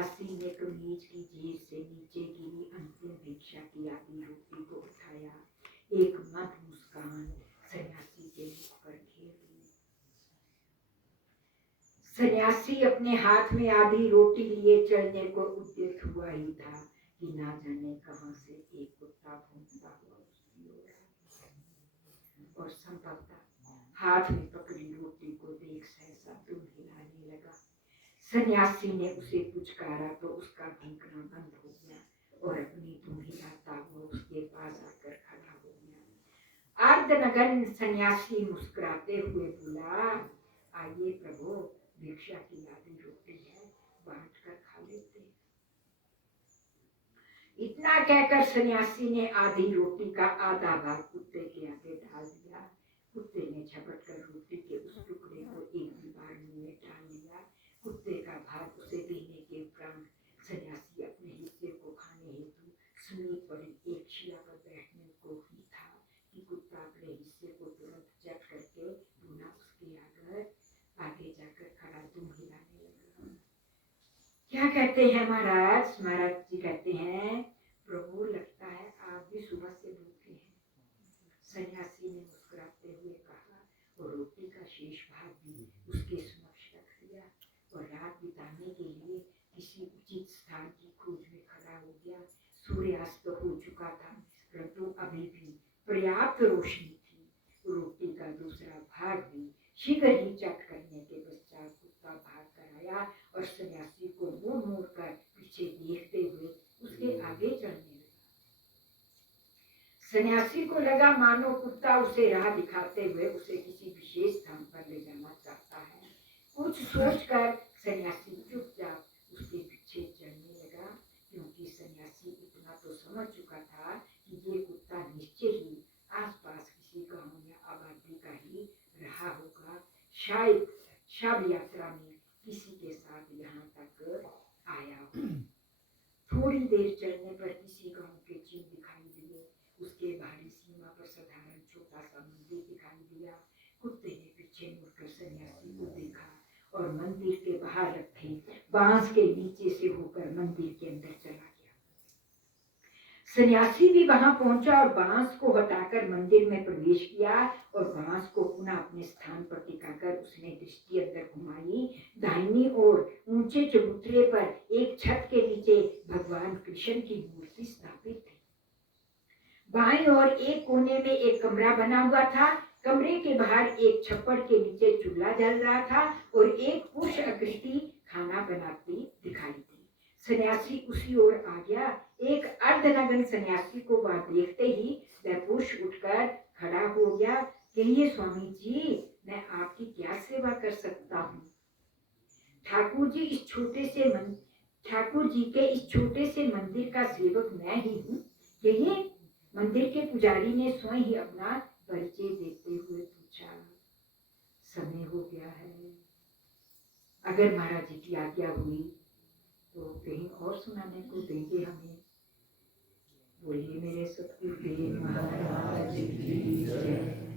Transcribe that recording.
सन्यासी ने कमीज की जेब से नीचे गिरी अंतिम भिक्षा की आधी रोटी को उठाया। एक मद मुस्कान सन्यासी के मुख पर खेल ली। सन्यासी अपने हाथ में आधी रोटी लिए चलने को उद्यत हुआ ही था कि ना जाने कहां से एक कुत्ता भौंकता हुआ उसकी ओर आया और संभवतः हाथ में पकड़ी रोटी को देख सहसा दुम हिलाने लगा। सन्यासी ने उसे पुचकारा तो उसका भौंकना बंद हो गया और अपनी दुम हिलाता हुआ उसके पास आकर खड़ा हो गया। अर्धनग्न सन्यासी मुस्कुराते हुए बोला, आइए प्रभु, भिक्षा की आधी रोटी है, बांट कर खा लेते हैं। इतना कहकर सन्यासी ने आधी रोटी का आधा भाग कुत्ते के आगे डाल दिया। कुत्ते ने झपट कर रोटी के उस टुकड़े को एक भी बार मुंह में डाल लिया। कुत्ते का भाग उसे देने के उपरांत सन्यासी अपने हिस्से को खाने हेतु समीप पर एक शिला पर बैठने को ही था कि कुत्ता अपने हिस्से को तुरंत चट करके पुनः उसके आगे जाकर खड़ा दुम हिलाने लगा। क्या कहते हैं महाराज? महाराज जी कहते हैं, प्रभु लगता है आप भी सुबह से भूखे हैं। सन्यासी ने मुस्कुराते हुए कहा और रोटी का शेष भाग भी उसके समक्ष रख दिया और रात बिताने के लिए किसी उचित स्थान की खोज में खड़ा हो गया। सूर्यास्त हो चुका था परंतु अभी भी पर्याप्त रोशनी थी। रोटी का दूसरा भाग भी शीघ्र ही चट करने के पश्चात कुत्ता भाग कर आया और सन्यासी को मुड़ मुड़ कर पीछे देखते हुए उसके आगे चलने लगा। सन्यासी को लगा मानो कुत्ता उसे राह दिखाते हुए उसे किसी विशेष स्थान पर ले जाना चाहता है। कुछ सोचकर सन्यासी चुपचाप उसके पीछे चलने लगा, क्योंकि सन्यासी इतना तो समझ चुका था कि ये कुत्ता निश्चय ही आसपास किसी गांव या आबादी का ही रहा होगा। शायद शव यात्रा में किसी के साथ यहाँ तक आया हो। थोड़ी देर चलने पर किसी गांव के चिन्ह दिखाई दिए। उसके बाहरी सीमा पर साधारण छोटा सा मंदिर दिखाई दिया। कुत्ते ने पीछे मुड़कर सन्यासी को देखा और मंदिर के बाहर रखे बांस के नीचे से होकर मंदिर के अंदर चला गया। सन्यासी भी वहां पहुंचा और बांस को हटाकर मंदिर में प्रवेश किया और बांस को पुनः अपने स्थान पर टिकाकर उसने दृष्टि अंदर घुमाई। दाहिनी ओर ऊंचे चबूतरे पर एक छत के नीचे भगवान कृष्ण की मूर्ति स्थापित थी। बाईं ओर एक कोने में एक कमरा बना हुआ था। कमरे के बाहर एक छप्पड़ के नीचे चूल्हा जल रहा था और एक पुरुष आकृति खाना बनाती दिखाई दी। सन्यासी उसी ओर आ गया। एक अर्धनग्न सन्यासी को वह देखते ही वह पुरुष उठकर खड़ा हो गया। कहिए स्वामी जी, मैं आपकी क्या सेवा कर सकता हूँ? ठाकुर जी के इस छोटे से मंदिर का सेवक मैं ही हूँ। कहिए। मंदिर के पुजारी ने स्वयं ही अपना परिचय देते हुए पूछा। समय हो गया है, अगर महाराज जी की आज्ञा हुई तो कहीं और सुनाने को देंगे हमें। बोलिए मेरे सतगुरुदेव महाराज की जय।